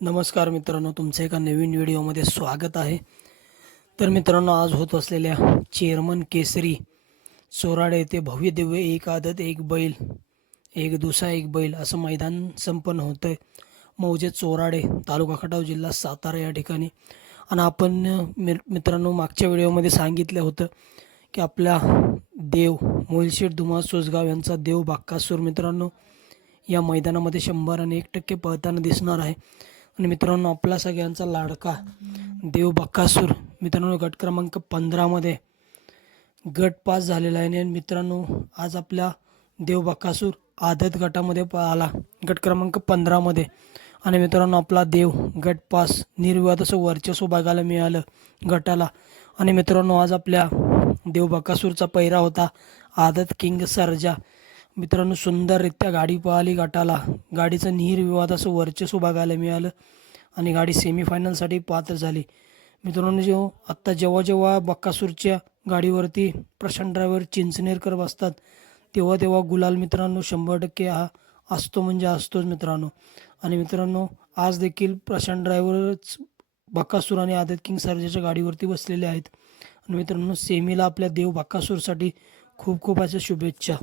नमस्कार मित्रांनो, तुमचं एका नवीन व्हिडिओमध्ये स्वागत आहे. तर मित्रांनो, आज होत असलेल्या चेअरमन केसरी चोराडे येथे भव्य दिव्य एक आदत एक बैल एक दुसा एक बैल असं मैदान संपन्न होतंय. मौजे चोराडे, तालुका खटाव, जिल्हा सातारा या ठिकाणी. आणि आपण मित्रांनो मागच्या व्हिडिओमध्ये सांगितलं होतं की आपला देव मोहिलशेठ धुमाळ सोसगाव यांचा देव बाक्कासूर मित्रांनो या मैदानामध्ये 100 आणि 1% पळताना दिसणार आहे. आणि मित्रांनो, आपला सगळ्यांचा लाडका देव बकासूर मित्रांनो गट क्रमांक 15मध्ये गट पास झालेला आहे. आणि मित्रांनो, आज आपला देव बकासूर आदत गटामध्ये आला गट क्रमांक 15मध्ये. आणि मित्रांनो, आपला देव गट पास निर्विवाद असं वर्चस्व बघायला मिळालं गटाला. आणि मित्रांनो, आज आपल्या देव बकासूरचा पहिरा होता आदत किंग सर्जा. मित्रांनो, सुंदररित्या गाडी पळाली गटाला. गाडीचं निर्विवाद असं वर्चस्व बघायला मिळालं आणि गाडी सेमीफायनलसाठी पात्र झाली. मित्रांनो, आत्ता जेव्हा बक्कासूरच्या गाडीवरती प्रशांत ड्रायव्हर चिंचनेरकर बसतात तेव्हा तेव्हा गुलाल मित्रांनो 100% हा असतो म्हणजे असतोच मित्रांनो. आणि मित्रांनो, आज देखील प्रशांत ड्रायव्हरच बक्कासूर आणि आदत किंग सर्जाच्या गाडीवरती बसलेले आहेत. आणि मित्रांनो, सेमीला आपल्या देव बक्कासूरसाठी खूप खूप अशा शुभेच्छा.